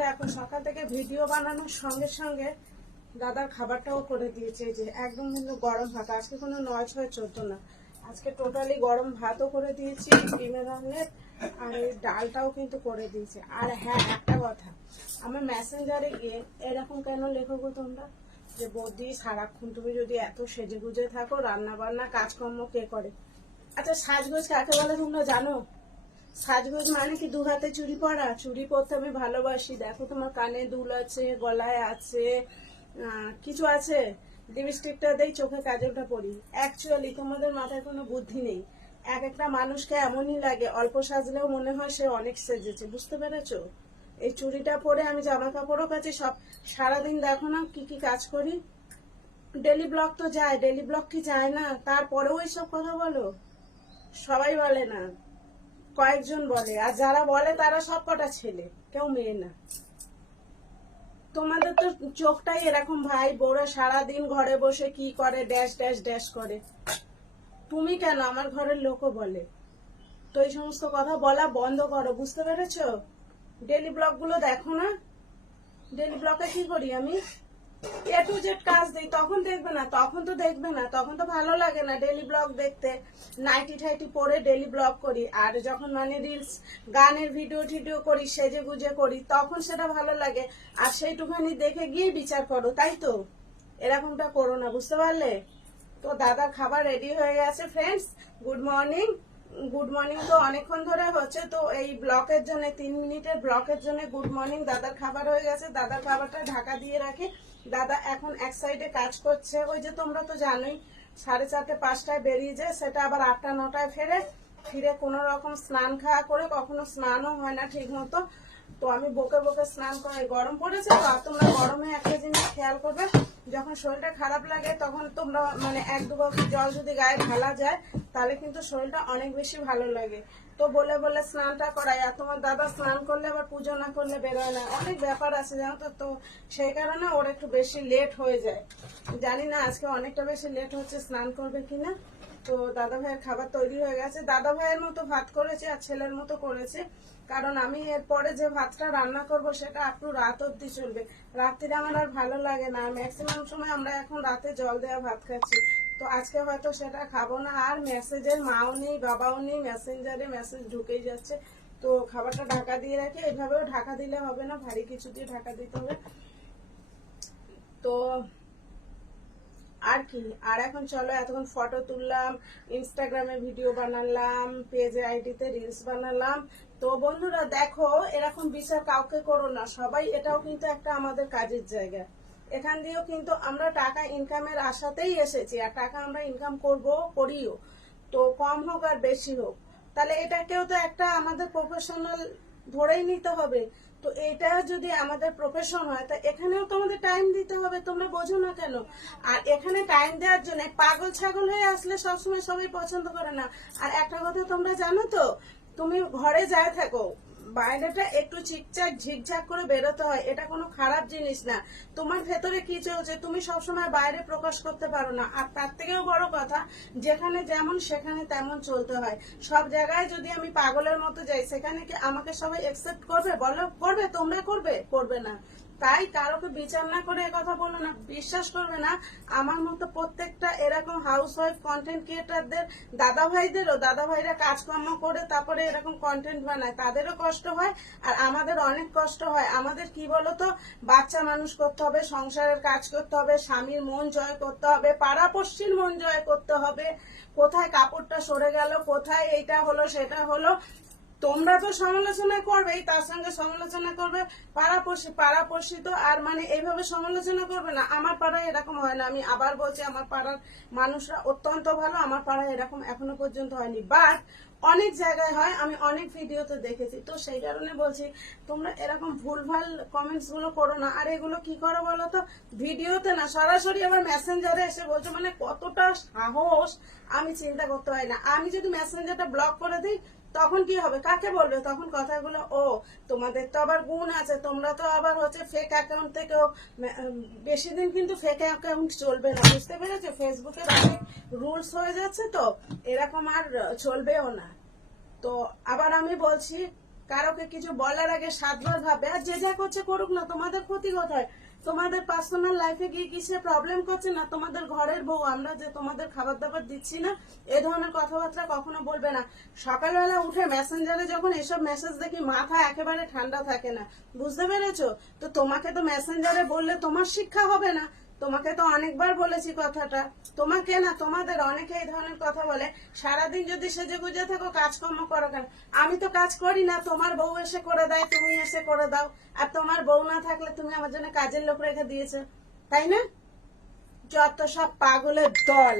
দেখো সকাল থেকে ভিডিও বানানোর সঙ্গে সঙ্গে দাদার খাবারটাও করে দিয়েছে যে একদম কিন্তু গরম ভাত। আজকে কোনো নয় ছয় চোদ্দ না। আজকে টোটালি গরম ভাতও করে দিয়েছি ডিমের অমলেট আর এই ডালটাও কিন্তু করে দিয়েছে। আর হ্যাঁ একটা কথা, আমার মেসেঞ্জারে গিয়ে এরকম কেন লেখো তোমরা? যে বৌদি, সারাক্ষণ তুমি যদি এত সেজে গুজে থাকো রান্না বান্না কাজকর্ম কে করে? আচ্ছা সাজগোজ কাকে বলে তোমরা জানো? সাজগোজ মানে কি দু হাতে চুড়ি পরা? চুড়ি পরতে আমি ভালোবাসি। দেখো তোমার কানে দুল আছে, গলায় আছে কিছু আছে? লিপস্টিকটা দেই, চোখে কাজলটা পরি। অ্যাকচুয়ালি তোমাদের মাথায় কোনো বুদ্ধি নেই। এক একটা মানুষকে এমনই লাগে, অল্প সাজলেও মনে হয় সে অনেক সেজেছে। বুঝতে পেরেছ? এই চুড়িটা পরে আমি জামা কাপড়ও কাছে সব সারাদিন দেখো না কি কি কাজ করি। ডেলি ব্লগ তো যায় ডেলি ব্লগ কি যায় না? তারপরেও এইসব কথা বলো? সবাই বলে না। কয়েকজন বলে, আর যারা বলে তারা সব কটা ছেলে, কেউ মেয়ে না। তোমাদের তো চোখটাই এরকম ভাই, বউরা সারাদিন ঘরে বসে কি করে, ড্যাশ ড্যাশ ড্যাশ করে। তুমি কেন? আমার ঘরের লোকও বলে। তো এই সমস্ত কথা বলা বন্ধ করো, বুঝতে পেরেছ? ডেলি ব্লগগুলো দেখো না? ডেলি ব্লগে কি করি আমি? এ টু জেড কাজ দিই, তখন দেখবে না, তখন তো দেখবে না, তখন তো ভালো লাগে না ডেলি ব্লগ দেখতে। নাইটি ঠাইটি পরে ডেলি ব্লগ করি, আর যখন মানে রিলস গানের ভিডিও টিডিও করি, সেজে গুজে করি, তখন সেটা ভালো লাগে। আর সেইটুখানি দেখে গিয়ে বিচার করো, তাই তো? এরকমটা করো না, বুঝতে পারলে? তো দাদার খাবার রেডি হয়ে গেছে friends good morning good morning তো অনেকক্ষণ ধরে হচ্ছে, তো এই ব্লকের জন্য, তিন মিনিটের ব্লকের জন্য গুড মর্নিং। দাদার খাবার হয়ে গেছে, দাদার খাবারটা ঢাকা দিয়ে রাখি। দাদা এখন এক সাইডে কাজ করছে, ওই যে তোমরা তো জানোই, সাড়ে চারটে, পাঁচটায় বেরিয়ে যায়, সেটা আবার আটটা, নটায় ফেরে, ফিরে কোনো রকম স্নান খাওয়া করে কখনো স্নানও হয় না ঠিক মতো তো আমি বকে বকে স্নান করে গরম পড়েছে তো, আর তোমরা গরমে একটা জিনিস খেয়াল করবে যখন শরীরটা খারাপ লাগে, তখন তোমরা মানে এক দু বক্স জল যদি গায়ে ঢালা যায়, তাহলে কিন্তু শরীরটা অনেক বেশি ভালো লাগে। তো বলে বলে স্নানটা করাই, আর তোমার দাদা স্নান করলে আবার পুজো না করলে বেরোয় না। অনেক ব্যাপার আছে, জানো তো তো সেই কারণে ওর একটু বেশি লেট হয়ে যায়। জানি না আজকে অনেকটা বেশি লেট হচ্ছে, স্নান করবে কিনা। তো দাদা ভাইয়ের খাবার তৈরি হয়ে গেছে। দাদা ভাইয়ের মতো ভাত করেছে আর ছেলের মতো করেছে। কারণ আমি এরপরে যে ভাতটা রান্না করব সেটা একটু রাত অব্দি চলবে। রাত্রিরে আমার আর ভালো লাগে না। ম্যাক্সিমাম সময় আমরা এখন রাতে জল দেওয়া ভাত খাচ্ছি। তো আজকে হয়তো সেটা খাব না। আর মেসেজের মাও নেই, বাবাও নেই, মেসেঞ্জারে মেসেজ ঢুকেই যাচ্ছে। তো খাবারটা ঢাকা দিয়ে রাখি। এইভাবেও ঢাকা দিলে হবে না। ভারী কিছু দিয়ে ঢাকা দিতে হবে। তো কি? আর এখন চলো, এতক্ষণ ফটো তুললাম ইনস্টাগ্রামে ভিডিও বানালাম পেজে আইডিতে রিলস বানালাম। তো বন্ধুরা, দেখো, এরকম বিচার কাউকে করো না। সবাই এটাও কিন্তু একটা আমাদের কাজের জায়গা। এখান দিয়েও কিন্তু আমরা টাকা ইনকামের আশাতেই এসেছি, আর টাকা আমরা ইনকাম করব, করিও। তো কম হোক আর বেশি হোক। তাহলে এটাকেও তো একটা আমাদের প্রফেশনাল ধরেই নিতে হবে। তো এটা যদি আমাদের প্রফেশন হয়, তা এখানেও তোমাদের টাইম দিতে হবে, তোমরা বোঝো না কেন? আর এখানে টাইম দেওয়ার জন্য পাগল ছাগল হয়ে আসলে সবসময় সবাই পছন্দ করে না। আর একটা কথা তোমরা জানো তো, তুমি ঘরে যায় থাকো বাইরেটা একটু চিকচাক ঝিকঝাক করে বেরোতে হয়। এটা কোনো খারাপ জিনিস না। তোমার ভেতরে কি চলছে? তুমি সবসময় বাইরে প্রকাশ করতে পারো না। আর তার থেকেও বড় কথা, যেখানে যেমন সেখানে তেমন চলতে হয়। সব জায়গায় যদি আমি পাগলের মতো যাই, সেখানে কি আমাকে সবাই একসেপ্ট করবে? বলো, করবে? তোমরা করবে? করবে না। তাই কারোকে বিচার না করে কথা বলো না, বিশ্বাস করবে না। আমার মতো প্রত্যেকটা এরকম হাউস ওয়াইফ কন্টেন্ট ক্রিয়েটারদের দাদা ভাইদেরও দাদা ভাইরা কাজকর্ম করে তারপরে এরকম কন্টেন্ট বানায়, তাদেরও কষ্ট হয় আর আমাদের অনেক কষ্ট হয়। আমাদের কি বলতো? বাচ্চা মানুষ করতে হবে, সংসারের কাজ করতে হবে, স্বামীর মন জয় করতে হবে, পাড়াপড়শির মন জয় করতে হবে। কোথায় কাপড়টা সরে গেল, কোথায় এইটা হলো, সেটা হলো তোমরা তো সমালোচনা করবেই তার সঙ্গে সমালোচনা করবে পাড়াপড়শি পাড়াপড়শি তো আর মানে এইভাবে সমালোচনা করবে না। আমার পাড়ায় এরকম হয় না। আমি আবার বলছি, আমার পাড়ার মানুষরা অত্যন্ত ভালো, আমার পাড়ায় এরকম এখনও পর্যন্ত হয়নি। বাট অনেক জায়গায় হয়, আমি অনেক ভিডিওতে দেখেছি। তো সেই কারণে বলছি, তোমরা এরকম ভুলভাল কমেন্টসগুলো করো না। আর এগুলো কি করো বলো তো? ভিডিওতে না, সরাসরি আমার মেসেঞ্জারে এসে বলছো মানে কতটা সাহস আমি চিন্তা করতে পারি না। আমি যদি মেসেঞ্জারটা ব্লক করে দিই তখন কি হবে? কাকে বলবে? তখন কথাগুলো, ও, তোমাদের তো আবার গুণ আছে, তোমরা তো আবার হচ্ছে ফেক অ্যাকাউন্ট থেকেও বেশি দিন কিন্তু ফেক অ্যাকাউন্ট চলবে না। বুঝতে পেরেছ? ফেসবুকে অনেক রুলস হয়ে যাচ্ছে তো, এরকম আর চলবেও না। তো আবার আমি বলছি, কারোকে কিছু বলার আগে সাতবার ভাবে আর যে যা করছে করুক না, তোমাদের ক্ষতি কোথায়? তোমাদের পার্সোনাল লাইফে গিয়ে কিসে প্রবলেম করছে না? তোমাদের ঘরের বউ, আমরা যে তোমাদের খাবার দাবার দিচ্ছি না, এ ধরনের কথাবার্তা কখনো বলবে না। সকালবেলা উঠে মেসেঞ্জারে যখন এসব মেসেজ দেখি, মাথা একেবারে ঠান্ডা থাকে না। বুঝতে পেরেছ? তো তোমাকে তো মেসেঞ্জারে বললে তোমার শিক্ষা হবে না। তোমাকে তো অনেকবার বলেছি কথাটা। তোমাকে না, তোমাদের অনেকে এই ধরনের কথা বলে। সারাদিন যদি সেজে গুজে থাকো, কাজকর্ম করো কেন? আমি তো কাজ করি না, তোমার বউ এসে করে দেয়, তুমি এসে করে দাও। আর তোমার বউ না থাকলে তুমি আমার জন্য কাজের লোক রেখে দিয়েছ। তাই না? যত সব পাগলের দল।